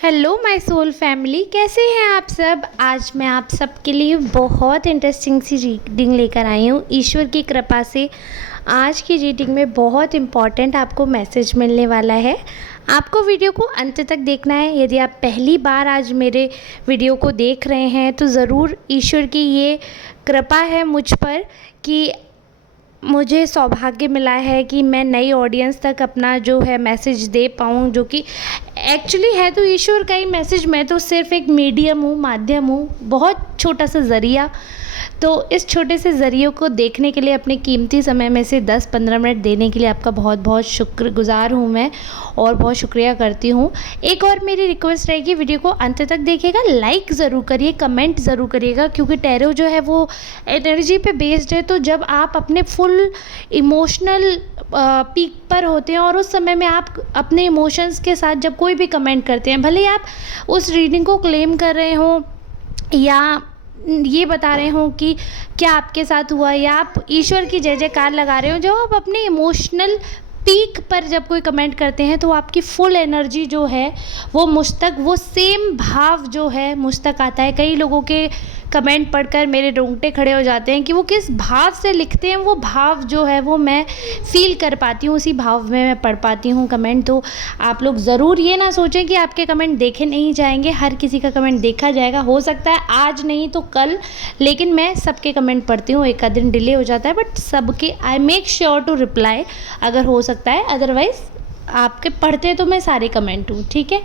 Hello my soul family, कैसे हैं आप सब। आज मैं आप सबके लिए बहुत इंटरेस्टिंग सी रीडिंग लेकर आई हूँ। ईश्वर की कृपा से आज की रीडिंग में बहुत इम्पॉर्टेंट आपको मैसेज मिलने वाला है। आपको वीडियो को अंत तक देखना है। यदि आप पहली बार आज मेरे वीडियो को देख रहे हैं तो ज़रूर ईश्वर की ये कृपा है मुझ पर कि मुझे सौभाग्य मिला है कि मैं नई ऑडियंस तक अपना जो है मैसेज दे पाऊँ, जो कि एक्चुअली है तो ईश्वर का ही मैसेज। मैं तो सिर्फ एक मीडियम हूँ, माध्यम हूँ, बहुत छोटा सा ज़रिया। तो इस छोटे से ज़रिए को देखने के लिए अपने कीमती समय में से 10-15 मिनट देने के लिए आपका बहुत बहुत शुक्रगुज़ार हूँ मैं, और बहुत शुक्रिया करती हूँ। एक और मेरी रिक्वेस्ट रहेगी, वीडियो को अंत तक देखिएगा, लाइक ज़रूर करिए, कमेंट ज़रूर करिएगा, क्योंकि टैरो जो है वो एनर्जी पे बेस्ड है। तो जब आप अपने फुल इमोशनल पीक पर होते हैं और उस समय में आप अपने इमोशंस के साथ जब कोई भी कमेंट करते हैं, भले ही आप उस रीडिंग को क्लेम कर रहे हों या ये बता रहे हो कि क्या आपके साथ हुआ, या आप ईश्वर की जय जयकार लगा रहे हो, जब आप अपने इमोशनल पीक पर जब कोई कमेंट करते हैं तो आपकी फुल एनर्जी जो है वो मुझ तक, वो सेम भाव जो है मुझ तक आता है। कई लोगों के कमेंट पढ़कर मेरे रोंगटे खड़े हो जाते हैं कि वो किस भाव से लिखते हैं, वो भाव जो है वो मैं फील कर पाती हूँ, उसी भाव में मैं पढ़ पाती हूँ कमेंट। तो आप लोग ज़रूर ये ना सोचें कि आपके कमेंट देखे नहीं जाएंगे, हर किसी का कमेंट देखा जाएगा। हो सकता है आज नहीं तो कल, लेकिन मैं सबके कमेंट पढ़ती हूँ। एक आध दिन डिले हो जाता है बट सबके I make sure to reply अगर हो सकता है, अदरवाइज़ आपके पढ़ते तो मैं सारे कमेंट हूँ, ठीक है।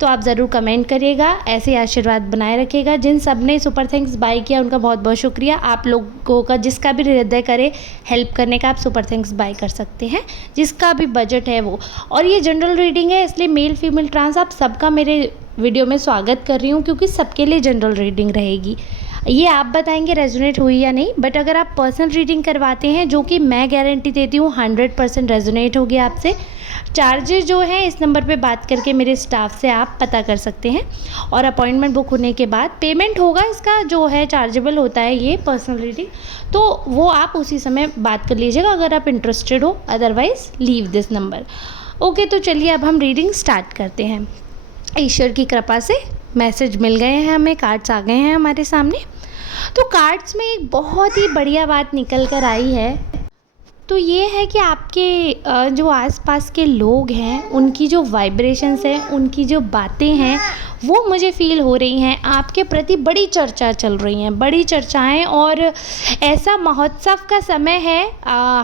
तो आप ज़रूर कमेंट करिएगा, ऐसे आशीर्वाद बनाए रखिएगा। जिन सब ने सुपर थैंक्स बाय किया उनका बहुत बहुत शुक्रिया। आप लोगों का जिसका भी हृदय करे हेल्प करने का, आप सुपर थैंक्स बाय कर सकते हैं, जिसका भी बजट है वो। और ये जनरल रीडिंग है, इसलिए मेल फीमेल ट्रांस आप सबका मेरे वीडियो में स्वागत कर रही हूँ, क्योंकि सबके लिए जनरल रीडिंग रहेगी। ये आप बताएंगे रेजोनेट हुई या नहीं, बट अगर आप पर्सनल रीडिंग करवाते हैं, जो कि मैं गारंटी देती हूँ 100% रेजोनेट होगी आपसे। चार्जेस जो हैं इस नंबर पे बात करके मेरे स्टाफ से आप पता कर सकते हैं, और अपॉइंटमेंट बुक होने के बाद पेमेंट होगा, इसका जो है चार्जेबल होता है ये पर्सनल रीडिंग, तो वो आप उसी समय बात कर लीजिएगा अगर आप इंटरेस्टेड हो, otherwise leave this number. Okay, तो चलिए अब हम रीडिंग स्टार्ट करते हैं। ईश्वर की कृपा से मैसेज मिल गए हैं हमें, कार्ड्स आ गए हैं हमारे सामने। तो कार्ड्स में एक बहुत ही बढ़िया बात निकल कर आई है, तो ये है कि आपके जो आसपास के लोग हैं उनकी जो वाइब्रेशंस हैं, उनकी जो बातें हैं वो मुझे फ़ील हो रही हैं। आपके प्रति बड़ी चर्चा चल रही हैं, बड़ी चर्चाएं, और ऐसा महोत्सव का समय है।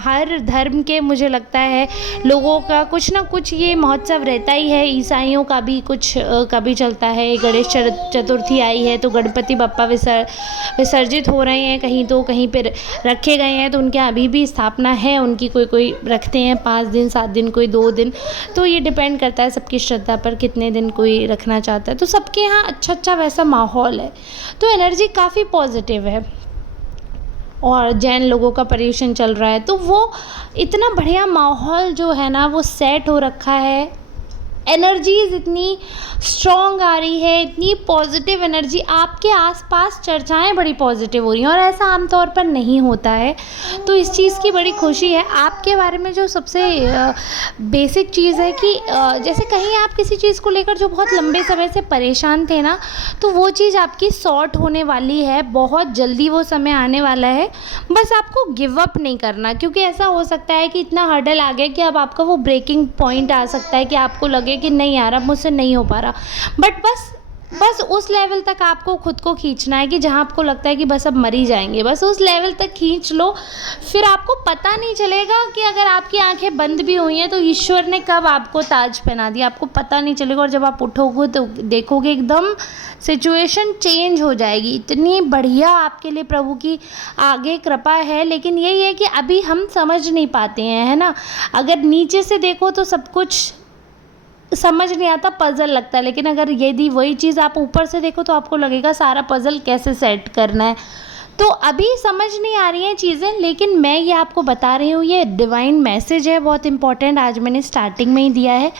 हर धर्म के मुझे लगता है लोगों का कुछ ना कुछ ये महोत्सव रहता ही है। ईसाइयों का भी कुछ कभी चलता है। गणेश चतुर्थी आई है तो गणपति बप्पा विसर्जित हो रहे हैं, कहीं तो कहीं पर रखे गए हैं, तो उनके अभी भी स्थापना है उनकी। कोई रखते हैं 5 दिन 7 दिन, कोई 2 दिन, तो ये डिपेंड करता है सबकी श्रद्धा पर कितने दिन कोई रखना चाहता है। तो सबके यहाँ अच्छा वैसा माहौल है, तो एनर्जी काफ़ी पॉजिटिव है। और जैन लोगों का पर्यूषण चल रहा है, तो वो इतना बढ़िया माहौल जो है ना वो सेट हो रखा है। एनर्जीज इतनी स्ट्रॉन्ग आ रही है, इतनी पॉजिटिव एनर्जी, आपके आसपास चर्चाएं बड़ी पॉजिटिव हो रही हैं, और ऐसा आमतौर पर नहीं होता है। तो इस चीज़ की बड़ी खुशी है। आपके बारे में जो सबसे बेसिक चीज़ है कि जैसे कहीं आप किसी चीज़ को लेकर जो बहुत लंबे समय से परेशान थे ना, तो वो चीज़ आपकी सॉर्ट होने वाली है, बहुत जल्दी वो समय आने वाला है। बस आपको गिव अप नहीं करना, क्योंकि ऐसा हो सकता है कि इतना हर्डल आ गया कि अब आपका वो ब्रेकिंग पॉइंट आ सकता है कि आपको लगे कि नहीं यार अब मुझसे नहीं हो पा रहा, बट बस उस लेवल तक आपको खुद को खींचना है कि जहाँ आपको लगता है कि बस अब मर ही जाएंगे, बस उस लेवल तक खींच लो। फिर आपको पता नहीं चलेगा कि अगर आपकी आंखें बंद भी हुई हैं तो ईश्वर ने कब आपको ताज पहना दिया, आपको पता नहीं चलेगा। और जब आप उठोगे तो देखोगे एकदम सिचुएशन चेंज हो जाएगी। इतनी बढ़िया आपके लिए प्रभु की आगे कृपा है, लेकिन यही है कि अभी हम समझ नहीं पाते हैं, है ना। अगर नीचे से देखो तो सब कुछ समझ नहीं आता, पज़ल लगता है, लेकिन अगर यदि वही चीज़ आप ऊपर से देखो तो आपको लगेगा सारा पज़ल कैसे सेट करना है। तो अभी समझ नहीं आ रही हैं चीज़ें, लेकिन मैं ये आपको बता रही हूँ, ये डिवाइन मैसेज है बहुत इंपॉर्टेंट। आज मैंने स्टार्टिंग में ही दिया है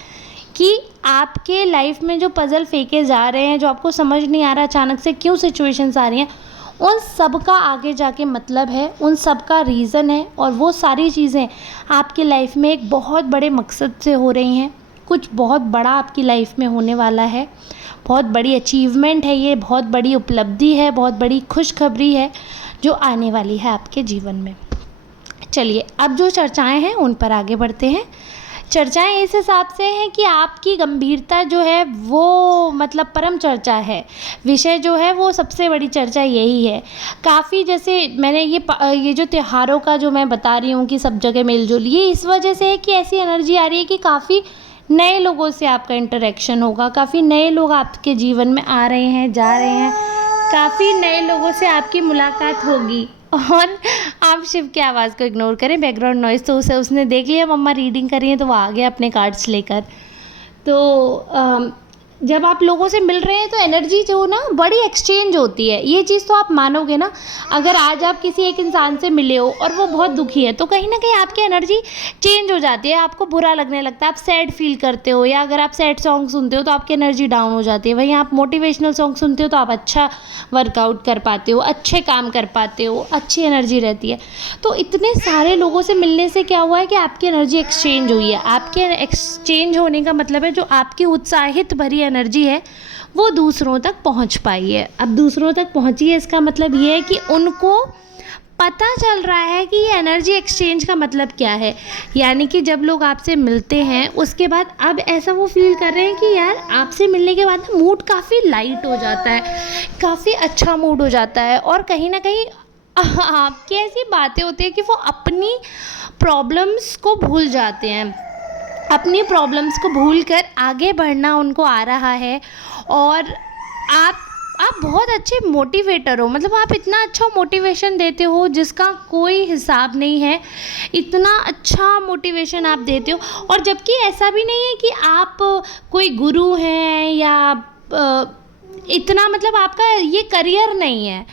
कि आपके लाइफ में जो पज़ल फेंके जा रहे हैं, जो आपको समझ नहीं आ रहा अचानक से क्यों सिचुएशंस आ रही हैं, उन सब का आगे जाके मतलब है, उन सब का रीज़न है, और वो सारी चीज़ें आपकी लाइफ में एक बहुत बड़े मकसद से हो रही हैं। कुछ बहुत बड़ा आपकी लाइफ में होने वाला है, बहुत बड़ी अचीवमेंट है, ये बहुत बड़ी उपलब्धि है, बहुत बड़ी खुशखबरी है जो आने वाली है आपके जीवन में। चलिए अब जो चर्चाएं हैं उन पर आगे बढ़ते हैं। चर्चाएं इस हिसाब से हैं कि आपकी गंभीरता जो है वो मतलब परम चर्चा है, विषय जो है वो सबसे बड़ी चर्चा यही है। काफ़ी जैसे मैंने ये जो त्योहारों का जो मैं बता रही हूँ कि सब जगह मेलजोल, ये इस वजह से है कि ऐसी एनर्जी आ रही है कि काफ़ी नए लोगों से आपका इंटरेक्शन होगा, काफ़ी नए लोग आपके जीवन में आ रहे हैं, जा रहे हैं, काफ़ी नए लोगों से आपकी मुलाकात होगी। और आप शिव की आवाज़ को इग्नोर करें, बैकग्राउंड नॉइज़ तो उसने देख लिया, मम्मा रीडिंग कर रही हैं तो वो आ गया अपने कार्ड्स लेकर। तो जब आप लोगों से मिल रहे हैं तो एनर्जी जो ना बड़ी एक्सचेंज होती है, ये चीज़ तो आप मानोगे ना। अगर आज आप किसी एक इंसान से मिले हो और वो बहुत दुखी है तो कहीं ना कहीं आपकी एनर्जी चेंज हो जाती है, आपको बुरा लगने लगता है, आप सैड फील करते हो, या अगर आप सैड सॉन्ग सुनते हो तो आपकी एनर्जी डाउन हो जाती है। वहीं आप मोटिवेशनल सॉन्ग सुनते हो तो आप अच्छा वर्कआउट कर पाते हो, अच्छे काम कर पाते हो, अच्छी एनर्जी रहती है। तो इतने सारे लोगों से मिलने से क्या हुआ है कि आपकी एनर्जी एक्सचेंज हुई है। आपके एक्सचेंज होने का मतलब है जो आपकी उत्साहित भरी एनर्जी है वो दूसरों तक पहुंच पाई है। अब दूसरों तक पहुंची है, इसका मतलब ये है कि उनको पता चल रहा है कि ये एनर्जी एक्सचेंज का मतलब क्या है। यानी कि जब लोग आपसे मिलते हैं उसके बाद अब ऐसा वो फील कर रहे हैं कि यार आपसे मिलने के बाद मूड काफ़ी लाइट हो जाता है, काफ़ी अच्छा मूड हो जाता है, और कहीं ना कहीं आपकी ऐसी बातें होती हैं कि वो अपनी प्रॉब्लम्स को भूल जाते हैं, अपनी प्रॉब्लम्स को भूलकर आगे बढ़ना उनको आ रहा है। और आप बहुत अच्छे मोटिवेटर हो, मतलब आप इतना अच्छा मोटिवेशन देते हो जिसका कोई हिसाब नहीं है, इतना अच्छा मोटिवेशन आप देते हो। और जबकि ऐसा भी नहीं है कि आप कोई गुरु हैं या इतना मतलब आपका ये करियर नहीं है,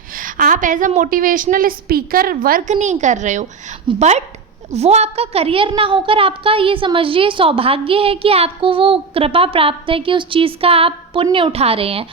आप as a motivational speaker work नहीं कर रहे हो, बट वो आपका करियर ना होकर आपका ये समझिए सौभाग्य है कि आपको वो कृपा प्राप्त है कि उस चीज़ का आप पुण्य उठा रहे हैं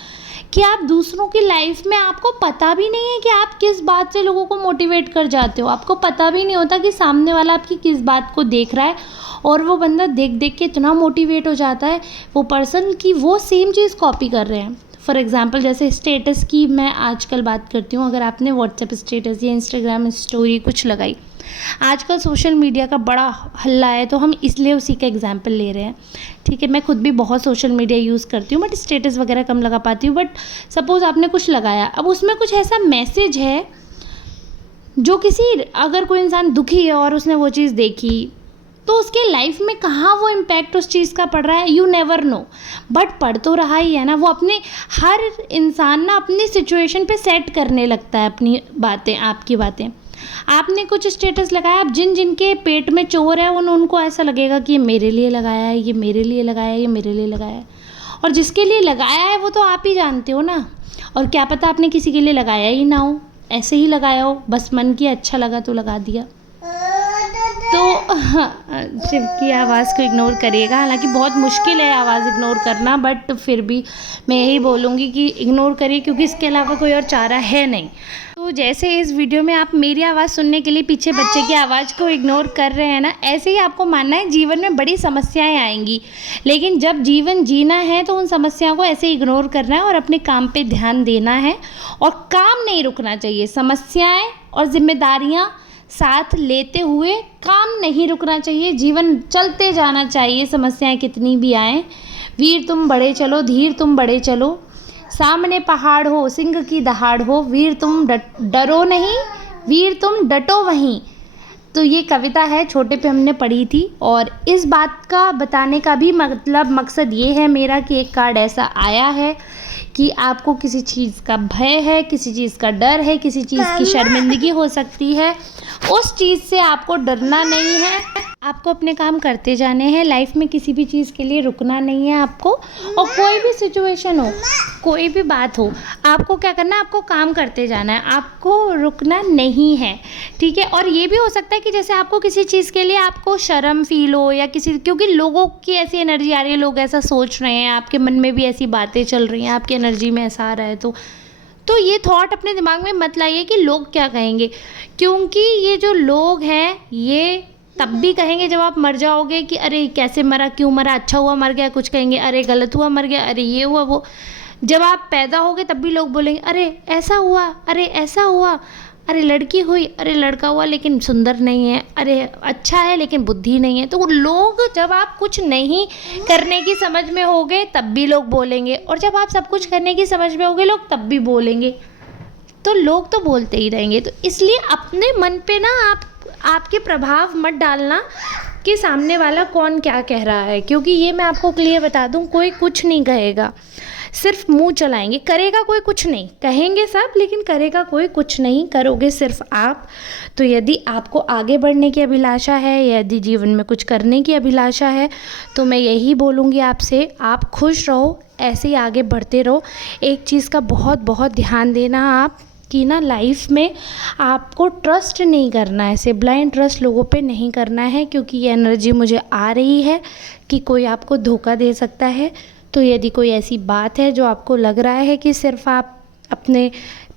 कि आप दूसरों की लाइफ में, आपको पता भी नहीं है कि आप किस बात से लोगों को मोटिवेट कर जाते हो, आपको पता भी नहीं होता कि सामने वाला आपकी किस बात को देख रहा है, और वो बंदा देख देख के इतना मोटिवेट हो जाता है वो पर्सन की वो सेम चीज़ कॉपी कर रहे हैं। फॉर एग्ज़ाम्पल जैसे स्टेटस की मैं आजकल बात करती हूँ, अगर आपने व्हाट्सएप स्टेटस या इंस्टाग्राम स्टोरी कुछ लगाई, आजकल सोशल मीडिया का बड़ा हल्ला है तो हम इसलिए उसी का एग्जाम्पल ले रहे हैं। ठीक है, मैं खुद भी बहुत सोशल मीडिया यूज़ करती हूँ बट स्टेटस वगैरह कम लगा पाती हूँ। बट सपोज़ आपने कुछ लगाया, अब उसमें कुछ ऐसा मैसेज है जो अगर कोई इंसान दुखी है और उसने वो चीज़ देखी तो उसके लाइफ में कहाँ वो इम्पैक्ट उस चीज़ का पड़ रहा है, यू नेवर नो, बट पढ़ तो रहा ही है ना। वो हर इंसान ना अपनी सिचुएशन पे सेट करने लगता है अपनी बातें, आपकी बातें। आपने कुछ स्टेटस लगाया, अब जिनके पेट में चोर है उनको ऐसा लगेगा कि ये मेरे लिए लगाया है, ये मेरे लिए लगाया है, ये मेरे लिए लगाया है, और जिसके लिए लगाया है वो तो आप ही जानते हो ना। और क्या पता आपने किसी के लिए लगाया ही ना हो, ऐसे ही लगाया हो, बस मन की अच्छा लगा तो लगा दिया। तो शिव की आवाज़ को इग्नोर करिएगा, हालांकि बहुत मुश्किल है आवाज़ इग्नोर करना, बट फिर भी मैं यही बोलूँगी कि इग्नोर करिए क्योंकि इसके अलावा कोई और चारा है नहीं। तो जैसे इस वीडियो में आप मेरी आवाज़ सुनने के लिए पीछे बच्चे की आवाज़ को इग्नोर कर रहे हैं ना, ऐसे ही आपको मानना है जीवन में बड़ी समस्याएं आएंगी, लेकिन जब जीवन जीना है तो उन समस्याओं को ऐसे इग्नोर करना है और अपने काम पे ध्यान देना है, और काम नहीं रुकना चाहिए। समस्याएं और जिम्मेदारियां साथ लेते हुए काम नहीं रुकना चाहिए, जीवन चलते जाना चाहिए, समस्याएं कितनी भी आएँ। वीर तुम बढ़े चलो, धीर तुम बढ़े चलो, सामने पहाड़ हो सिंह की दहाड़ हो, वीर तुम डरो नहीं, वीर तुम डटो वहीं। तो ये कविता है, छोटे पे हमने पढ़ी थी, और इस बात का बताने का भी मकसद ये है मेरा कि एक कार्ड ऐसा आया है कि आपको किसी चीज़ का भय है, किसी चीज़ का डर है, किसी चीज़ की शर्मिंदगी हो सकती है, उस चीज़ से आपको डरना नहीं है, आपको अपने काम करते जाने हैं। लाइफ में किसी भी चीज़ के लिए रुकना नहीं है आपको, और कोई भी सिचुएशन हो, कोई भी बात हो, आपको क्या करना है, आपको काम करते जाना है, आपको रुकना नहीं है। ठीक है, और ये भी हो सकता है कि जैसे आपको किसी चीज़ के लिए आपको शर्म फील हो या क्योंकि लोगों की ऐसी एनर्जी आ रही है, लोग ऐसा सोच रहे हैं, आपके मन में भी ऐसी बातें चल रही हैं, आपकी एनर्जी में ऐसा आ रहा है, तो ये थॉट अपने दिमाग में मत लाइए कि लोग क्या कहेंगे, क्योंकि ये जो लोग हैं ये तब भी कहेंगे जब आप मर जाओगे कि अरे कैसे मरा, क्यों मरा, अच्छा हुआ मर गया, कुछ कहेंगे अरे गलत हुआ मर गया, अरे ये हुआ वो। जब आप पैदा होगे तब भी लोग बोलेंगे अरे ऐसा हुआ, अरे ऐसा हुआ, अरे लड़की हुई, अरे लड़का हुआ लेकिन सुंदर नहीं है, अरे अच्छा है लेकिन बुद्धि नहीं है। तो लोग, जब आप कुछ नहीं करने की समझ में होगे तब भी लोग बोलेंगे, और जब आप सब कुछ करने की समझ में होगे लोग तब भी बोलेंगे। तो लोग तो बोलते ही रहेंगे। तो इसलिए अपने मन पे ना आपके प्रभाव मत डालना कि सामने वाला कौन क्या कह रहा है, क्योंकि ये मैं आपको क्लियर बता दूं, कोई कुछ नहीं कहेगा, सिर्फ मुंह चलाएंगे, करेगा कोई कुछ नहीं, कहेंगे सब लेकिन करेगा कोई कुछ नहीं, करोगे सिर्फ आप। तो यदि आपको आगे बढ़ने की अभिलाषा है, यदि जीवन में कुछ करने की अभिलाषा है, तो मैं यही बोलूँगी आपसे, आप खुश रहो, ऐसे ही आगे बढ़ते रहो। एक चीज़ का बहुत बहुत ध्यान देना आप कि ना, लाइफ में आपको ट्रस्ट नहीं करना है, ऐसे ब्लाइंड ट्रस्ट लोगों पे नहीं करना है, क्योंकि ये एनर्जी मुझे आ रही है कि कोई आपको धोखा दे सकता है। तो यदि कोई ऐसी बात है जो आपको लग रहा है कि सिर्फ आप अपने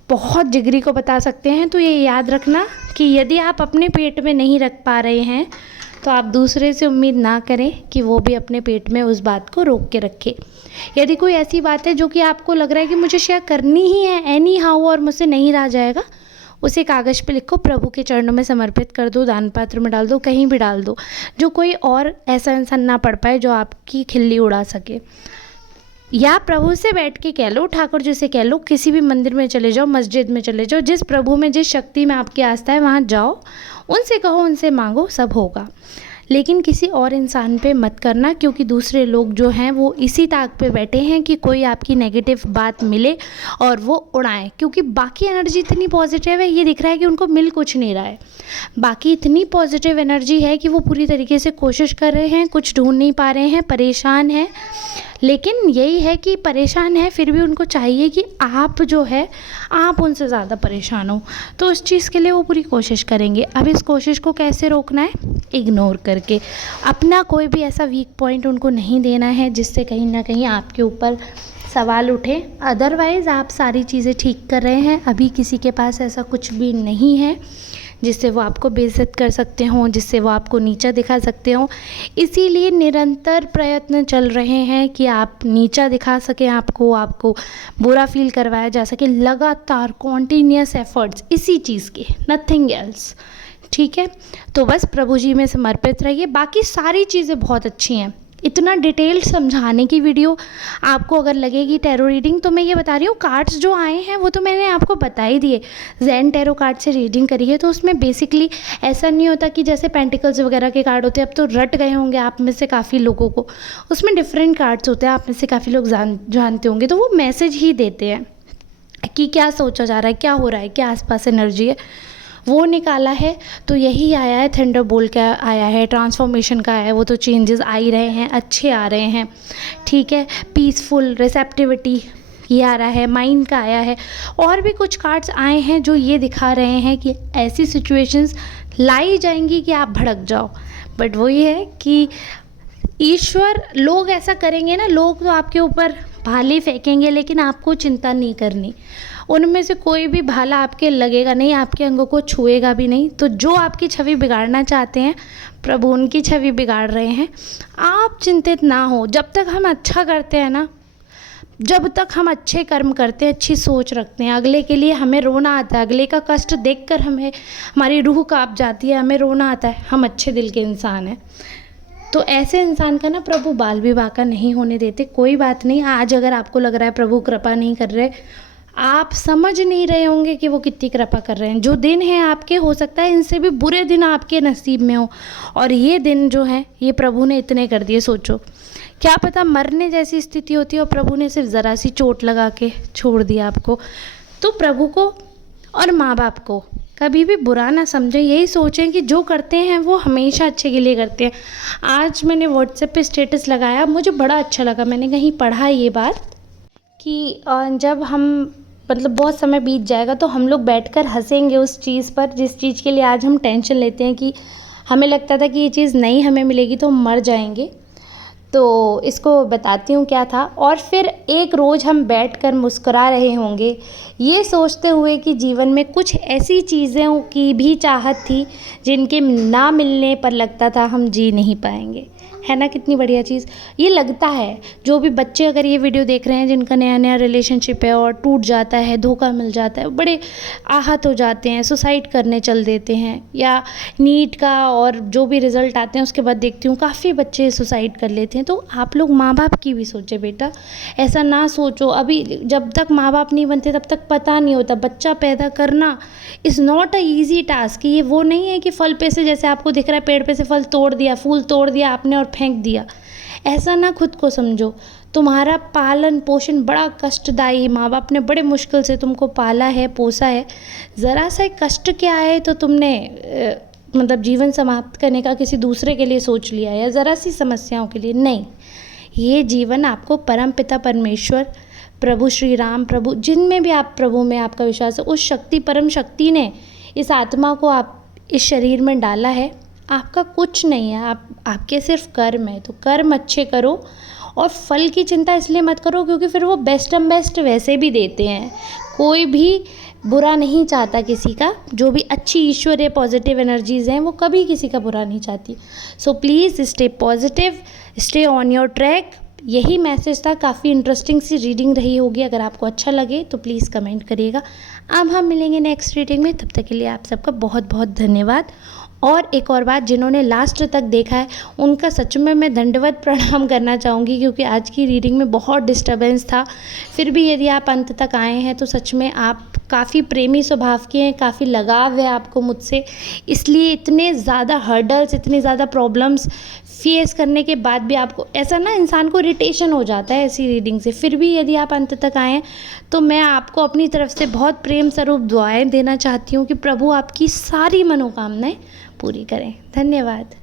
बहुत जिगरी को बता सकते हैं, तो ये याद रखना कि यदि आप अपने पेट में नहीं रख पा रहे हैं तो आप दूसरे से उम्मीद ना करें कि वो भी अपने पेट में उस बात को रोक के रखे। यदि कोई ऐसी बात है जो कि आपको लग रहा है कि मुझे शेयर करनी ही है एनी हाउ और मुझसे नहीं रहा जाएगा, उसे कागज़ पे लिखो, प्रभु के चरणों में समर्पित कर दो, दान पात्र में डाल दो, कहीं भी डाल दो, जो कोई और ऐसा इंसान ना पढ़ पाए जो आपकी खिल्ली उड़ा सके। या प्रभु से बैठ के कह लो, ठाकुर जी से कह लो, किसी भी मंदिर में चले जाओ, मस्जिद में चले जाओ, जिस प्रभु में जिस शक्ति में आपकी आस्था है वहाँ जाओ, उनसे कहो, उनसे मांगो, सब होगा। लेकिन किसी और इंसान पे मत करना, क्योंकि दूसरे लोग जो हैं वो इसी ताक पे बैठे हैं कि कोई आपकी नेगेटिव बात मिले और वो उड़ाएं, क्योंकि बाकी एनर्जी इतनी पॉजिटिव है, ये दिख रहा है कि उनको मिल कुछ नहीं रहा है। बाकी इतनी पॉजिटिव एनर्जी है कि वो पूरी तरीके से कोशिश कर रहे हैं, कुछ ढूंढ नहीं पा रहे हैं, परेशान हैं। लेकिन यही है कि परेशान है, फिर भी उनको चाहिए कि आप जो है आप उनसे ज़्यादा परेशान हो, तो उस चीज़ के लिए वो पूरी कोशिश करेंगे। अब इस कोशिश को कैसे रोकना है? इग्नोर करके, अपना कोई भी ऐसा वीक पॉइंट उनको नहीं देना है जिससे कहीं ना कहीं आपके ऊपर सवाल उठे। अदरवाइज़ आप सारी चीज़ें ठीक कर रहे हैं, अभी किसी के पास ऐसा कुछ भी नहीं है जिससे वो आपको बेइज्जत कर सकते हों, जिससे वो आपको नीचा दिखा सकते हों। इसीलिए निरंतर प्रयत्न चल रहे हैं कि आप नीचा दिखा सकें, आपको बुरा फील करवाया जा सके, लगातार कॉन्टीन्यूअस एफर्ट्स इसी चीज़ के, नथिंग एल्स। ठीक है, तो बस प्रभु जी में समर्पित रहिए, बाकी सारी चीज़ें बहुत अच्छी हैं। इतना डिटेल समझाने की वीडियो आपको अगर लगेगी टैरो रीडिंग, तो मैं ये बता रही हूँ, कार्ड्स जो आए हैं वो तो मैंने आपको बता ही दिए। ज़ेन टैरो कार्ड से रीडिंग करिए तो उसमें बेसिकली ऐसा नहीं होता कि जैसे पेंटिकल्स वगैरह के कार्ड होते हैं, अब तो रट गए होंगे आप में से काफ़ी लोगों को, उसमें डिफरेंट कार्ड्स होते हैं, आप में से काफ़ी लोग जानते होंगे। तो वो मैसेज ही देते हैं कि क्या सोचा जा रहा है, क्या हो रहा है, क्या आसपास एनर्जी है, वो निकाला है। तो यही आया है, थंडरबोल्ट का आया है, ट्रांसफॉर्मेशन का आया है, वो तो चेंजेस आ ही रहे हैं, अच्छे आ रहे हैं। ठीक है, पीसफुल, रिसेप्टिविटी ये आ रहा है, माइंड का आया है, और भी कुछ कार्ड्स आए हैं जो ये दिखा रहे हैं कि ऐसी सिचुएशंस लाई जाएंगी कि आप भड़क जाओ। बट वो ये है कि ईश्वर, लोग ऐसा करेंगे ना, लोग तो आपके ऊपर भाले फेंकेंगे, लेकिन आपको चिंता नहीं करनी, उनमें से कोई भी भाला आपके लगेगा नहीं, आपके अंगों को छुएगा भी नहीं। तो जो आपकी छवि बिगाड़ना चाहते हैं, प्रभु उनकी छवि बिगाड़ रहे हैं। आप चिंतित ना हो, जब तक हम अच्छा करते हैं ना, जब तक हम अच्छे कर्म करते हैं, अच्छी सोच रखते हैं, अगले के लिए हमें रोना आता है, अगले का कष्ट देखकर हमारी रूह कांप जाती है, हमें रोना आता है, हम अच्छे दिल के इंसान हैं। तो ऐसे इंसान का ना प्रभु बाल विवाह का नहीं होने देते। कोई बात नहीं, आज अगर आपको लग रहा है प्रभु कृपा नहीं कर रहे, आप समझ नहीं रहे होंगे कि वो कितनी कृपा कर रहे हैं। जो दिन है आपके, हो सकता है इनसे भी बुरे दिन आपके नसीब में हो, और ये दिन जो है ये प्रभु ने इतने कर दिए। सोचो, क्या पता मरने जैसी स्थिति होती है और प्रभु ने सिर्फ ज़रा सी चोट लगा के छोड़ दिया आपको। तो प्रभु को और माँ बाप को कभी भी बुरा ना समझें, यही सोचें कि जो करते हैं वो हमेशा अच्छे के लिए करते हैं। आज मैंने व्हाट्सएप पे स्टेटस लगाया, मुझे बड़ा अच्छा लगा, मैंने कहीं पढ़ा ये बात कि जब हम बहुत समय बीत जाएगा तो हम लोग बैठकर हंसेंगे उस चीज़ पर जिस चीज़ के लिए आज हम टेंशन लेते हैं, कि हमें लगता था कि ये चीज़ नहीं हमें मिलेगी तो हम मर जाएंगे। तो इसको बताती हूँ क्या था। और फिर एक रोज़ हम बैठकर मुस्कुरा रहे होंगे, ये सोचते हुए कि जीवन में कुछ ऐसी चीज़ों की भी चाहत थी जिनके ना मिलने पर लगता था हम जी नहीं पाएंगे। है ना, कितनी बढ़िया चीज़ ये लगता है। जो भी बच्चे अगर ये वीडियो देख रहे हैं जिनका नया नया रिलेशनशिप है और टूट जाता है, धोखा मिल जाता है, बड़े आहत हो जाते हैं, सुसाइड करने चल देते हैं, या नीट का और जो भी रिज़ल्ट आते हैं उसके बाद देखती हूँ काफ़ी बच्चे सुसाइड कर लेते हैं। तो आप लोग माँ बाप की भी सोचें बेटा, ऐसा ना सोचो। अभी जब तक माँ बाप नहीं बनते तब तक पता नहीं होता। बच्चा पैदा करना is not a easy task. ये वो नहीं है कि फल पे से, जैसे आपको दिख रहा है पेड़ पे से फल तोड़ दिया, फूल तोड़ दिया आपने और फेंक दिया, ऐसा ना खुद को समझो। तुम्हारा पालन पोषण बड़ा कष्टदायी, माँ बाप ने बड़े मुश्किल से तुमको पाला है, पोसा है। ज़रा सा कष्ट क्या है तो तुमने मतलब जीवन समाप्त करने का किसी दूसरे के लिए सोच लिया, या ज़रा सी समस्याओं के लिए नहीं। ये जीवन आपको परम पिता परमेश्वर, प्रभु श्री राम, प्रभु जिनमें भी आप प्रभु में आपका विश्वास है, उस शक्ति, परम शक्ति ने इस आत्मा को आप इस शरीर में डाला है। आपका कुछ नहीं है, आपके सिर्फ कर्म है। तो कर्म अच्छे करो और फल की चिंता इसलिए मत करो क्योंकि फिर वो बेस्ट वैसे भी देते हैं। कोई भी बुरा नहीं चाहता किसी का। जो भी अच्छी ईश्वर है, पॉजिटिव एनर्जीज़ हैं, वो कभी किसी का बुरा नहीं चाहती। So please stay positive, stay on your track. यही मैसेज था। काफ़ी इंटरेस्टिंग सी रीडिंग रही होगी। अगर आपको अच्छा लगे तो प्लीज़ कमेंट करिएगा। अब हम मिलेंगे नेक्स्ट रीडिंग में। तब तक के लिए आप सबका बहुत बहुत धन्यवाद। और एक और बात, जिन्होंने लास्ट तक देखा है उनका सच में मैं दंडवत प्रणाम करना चाहूँगी, क्योंकि आज की रीडिंग में बहुत डिस्टर्बेंस था। फिर भी यदि आप अंत तक आए हैं तो सच में आप काफ़ी प्रेमी स्वभाव के हैं, काफ़ी लगाव है आपको मुझसे। इसलिए इतने ज़्यादा हर्डल्स, इतनी ज़्यादा प्रॉब्लम्स फेस करने के बाद भी आपको ऐसा ना, इंसान को इरिटेशन हो जाता है ऐसी रीडिंग से। फिर भी यदि आप अंत तक आए हैं तो मैं आपको अपनी तरफ से बहुत प्रेम स्वरूप दुआएं देना चाहती हूँ कि प्रभु आपकी सारी मनोकामनाएं पूरी करें। धन्यवाद।